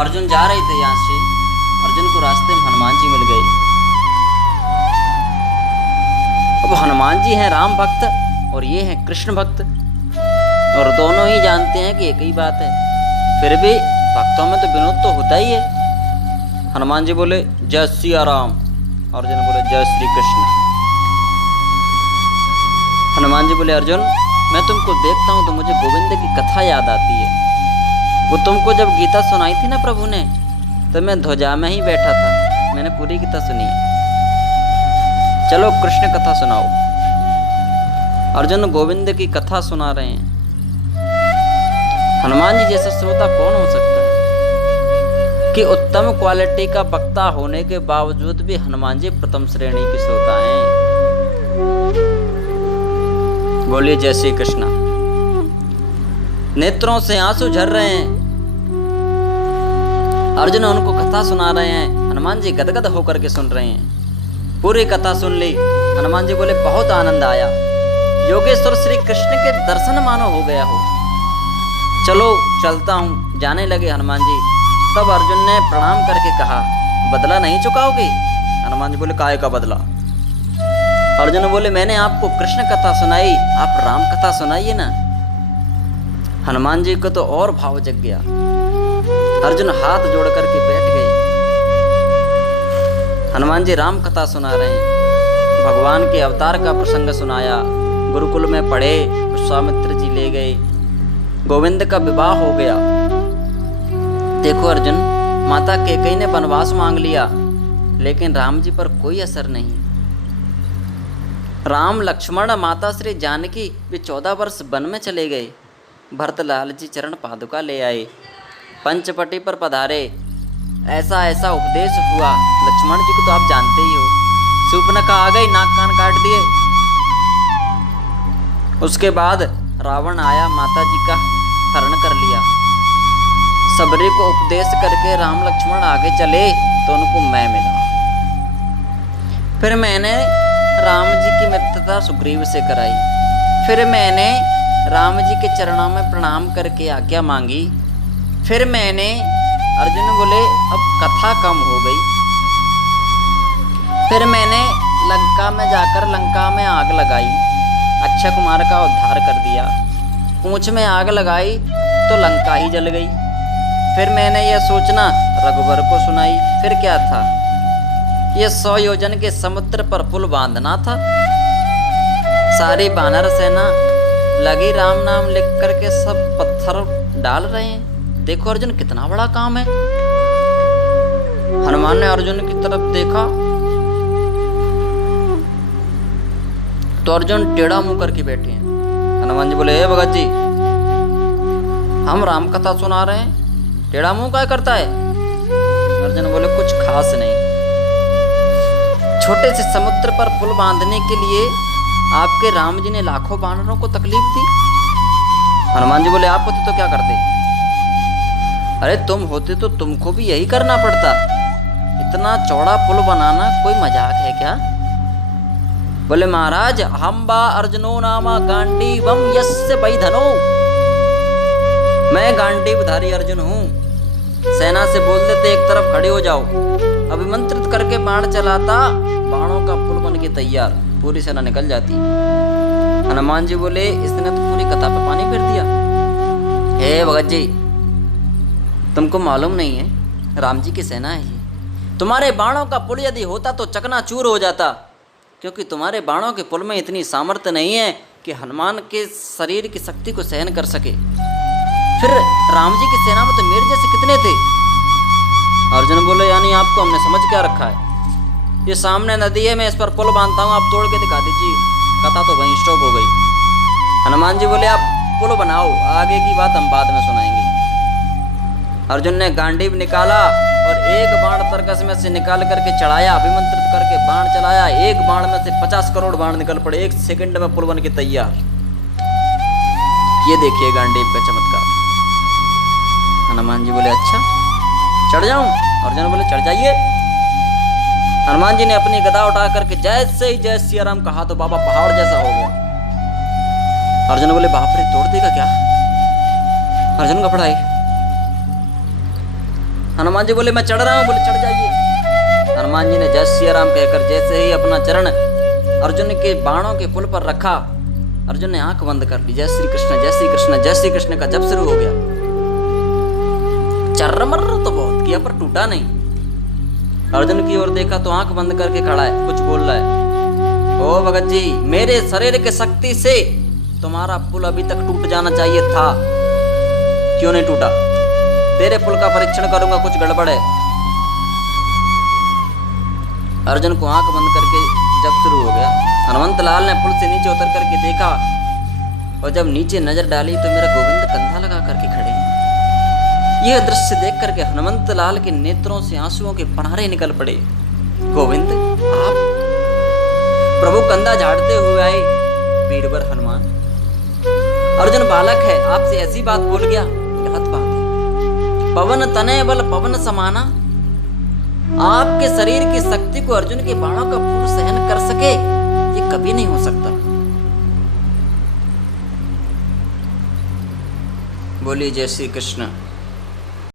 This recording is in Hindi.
अर्जुन जा रहे थे यहाँ से। अर्जुन को रास्ते में हनुमान जी मिल गए। अब हनुमान जी हैं राम भक्त और ये हैं कृष्ण भक्त, और दोनों ही जानते हैं कि एक ही बात है। फिर भी भक्तों में तो विनोद तो होता ही है। हनुमान जी बोले जय सिया राम, अर्जुन बोले जय श्री कृष्ण। हनुमान जी बोले अर्जुन, मैं तुमको देखता हूँ तो मुझे गोविंद की कथा याद आती है। वो तुमको जब गीता सुनाई थी ना प्रभु ने, तो मैं ध्वजा में ही बैठा था, मैंने पूरी गीता सुनी है। चलो कृष्ण कथा सुनाओ। अर्जुन गोविंद की कथा सुना रहे हैं। हनुमान जी जैसा श्रोता कौन हो सकता है कि उत्तम क्वालिटी का वक्ता होने के बावजूद भी हनुमान जी प्रथम श्रेणी के श्रोता हैं। बोलिए जय श्री कृष्ण। नेत्रों से आंसू झर रहे हैं। अर्जुन उनको कथा सुना रहे हैं, हनुमान जी गदगद होकर के सुन रहे हैं। पूरी कथा सुन ली। हनुमान जी बोले बहुत आनंद आया, योगेश्वर श्री कृष्ण के दर्शन मानो हो गया हो। चलो चलता हूँ। जाने लगे हनुमान जी। तब अर्जुन ने प्रणाम करके कहा बदला नहीं चुकाओगे? हनुमान जी बोले काहे का बदला? अर्जुन बोले मैंने आपको कृष्ण कथा सुनाई, आप राम कथा सुनाइए ना। हनुमान जी को तो और भाव जग गया। अर्जुन हाथ जोड़ करके बैठ गए। हनुमान जी राम कथा सुना रहे हैं। भगवान के अवतार का प्रसंग सुनाया। गुरुकुल में पढ़े, विश्वामित्र जी ले गए, गोविंद का विवाह हो गया। देखो अर्जुन, माता कैकेयी ने वनवास मांग लिया, लेकिन राम जी पर कोई असर नहीं। राम लक्ष्मण माता श्री जानकी वे 14 वर्ष वन में चले गए। भरतलाल जी चरण पादुका ले आए, पंचपटी पर पधारे। ऐसा ऐसा उपदेश हुआ। लक्ष्मण जी को तो आप जानते ही हो, शूर्पणखा आ गई, नाक कान काट दिए। उसके बाद रावण आया, माता जी का हरण कर लिया। सबरी को उपदेश करके राम लक्ष्मण आगे चले तो उनको मैं मिला। फिर मैंने राम जी की मित्रता सुग्रीव से कराई। फिर मैंने राम जी के चरणों में प्रणाम करके आज्ञा मांगी। फिर मैंने, अर्जुन बोले अब कथा कम हो गई। फिर मैंने लंका में जाकर लंका में आग लगाई, अक्षय कुमार का उद्धार कर दिया। पूंछ में आग लगाई तो लंका ही जल गई। फिर मैंने यह सोचना रघुवर को सुनाई। फिर क्या था, ये 100 योजन के समुद्र पर पुल बांधना था। सारी वानर सेना लगी राम नाम लिख करके सब पत्थर डाल रहे हैं। देखो अर्जुन कितना बड़ा काम है। हनुमान ने अर्जुन की तरफ देखा तो अर्जुन टेढ़ा मुंह करके बैठे हैं। हनुमान जी बोले हे भगत जी, हम राम कथा सुना रहे हैं, टेढ़ा मुंह क्या करता है? अर्जुन बोले कुछ खास नहीं। छोटे से समुद्र पर पुल बांधने के लिए आपके राम जी ने लाखों वानरों को तकलीफ दी। हनुमान जी बोले आप होते तो क्या करते? अरे तुम होते तो तुमको भी यही करना पड़ता। इतना चौड़ा पुल बनाना कोई मजाक है क्या? बोले महाराज हम बा अर्जुनो नामा गांडीवम यस्य वैधनो, मैं गांडीवधारी अर्जुन हूँ। सेना से बोल देते एक तरफ खड़े हो जाओ, अभिमंत्रित करके बाण चलाता, बाणों का पुल बन के तैयार, पूरी सेना निकल जाती। हनुमान जी बोले इसने तो पूरी कथा पे पानी फेर दिया। हे भगत जी, तुमको मालूम नहीं है राम जी की सेना है ये। तुम्हारे बाणों का पुल यदि होता तो चकनाचूर हो जाता, क्योंकि तुम्हारे बाणों के पुल में इतनी सामर्थ्य नहीं है कि हनुमान के शरीर की शक्ति को सहन कर सके। फिर राम जी की सेना में तो मेरे जैसे कितने थे? अर्जुन बोले यानी आपको हमने समझ क्या रखा है? ये सामने नदी है, मैं इस पर पुल बांधता हूँ, आप तोड़ के दिखा दीजिए। कथा तो वहीं स्टॉप हो गई। हनुमान जी बोले आप पुल बनाओ, आगे की बात हम बाद में सुनाएंगे। अर्जुन ने गांडीव निकाला और एक बाण तरकस में से निकाल करके चढ़ाया, अभिमंत्रित करके बाण चलाया। एक बाण में से 50 करोड़ बाण निकल पड़े, 1 सेकंड में पुल बन के तैयार। ये देखिए गांडीव का चमत्कार। हनुमान जी बोले अच्छा चढ़ जाऊं? अर्जुन बोले चढ़ जाइए। हनुमान जी ने अपनी गदा उठा करके जैसे ही जय सिया राम कहा तो बाबा पहाड़ जैसा हो गया। अर्जुन बोले बाप रे, तोड़ देगा क्या? अर्जुन घबराए। हनुमान जी बोले मैं चढ़ रहा हूँ। बोले चढ़ जाइए। हनुमान जी ने जय श्री राम कहकर जैसे ही अपना चरण अर्जुन के बाणों के पुल पर रखा, अर्जुन ने आंख बंद कर ली। जय श्री कृष्ण जय श्री कृष्ण जय श्री कृष्ण का जब शुरू हो गया। चर्रमर तो बहुत किया पर टूटा नहीं। अर्जुन की ओर देखा तो आंख बंद करके खड़ा है, कुछ बोल रहा है। ओ भगत जी, मेरे शरीर की शक्ति से तुम्हारा पुल अभी तक टूट जाना चाहिए था, क्यों नहीं टूटा? तेरे पुल का परीक्षण करूंगा, कुछ गड़बड़ है। अर्जुन को आंख बंद करके जब शुरू हो गया। हनुमंत लाल ने पुल से नीचे उतर करके देखा और जब नीचे नजर डाली तो मेरा गोविंद कंधा लगा करके खड़े। यह दृश्य देख करके हनुमंत लाल के नेत्रों से आंसुओं के पनारे निकल पड़े। गोविंद आप? प्रभु कंधा झाड़ते हुए आए। वीरवर हनुमान, अर्जुन बालक है, आपसे ऐसी बात बोल गया, गलत बात है। पवन तनय बल पवन समाना, आपके शरीर की शक्ति को अर्जुन के बाणों का पुल सहन कर सके, ये कभी नहीं हो सकता। बोलिए जय श्री कृष्ण।